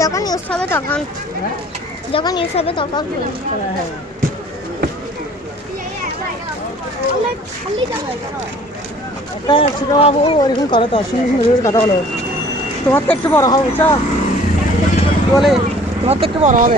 যখন ইউজ হবে তখন যখন ইউজ হবে তখন একটা ছোট বাবু ওইরকম করে তো সুন্দর কথা বলো তোমার তো একটু বড় হবে বুঝছো বলে তোমার তো একটু বড় হবে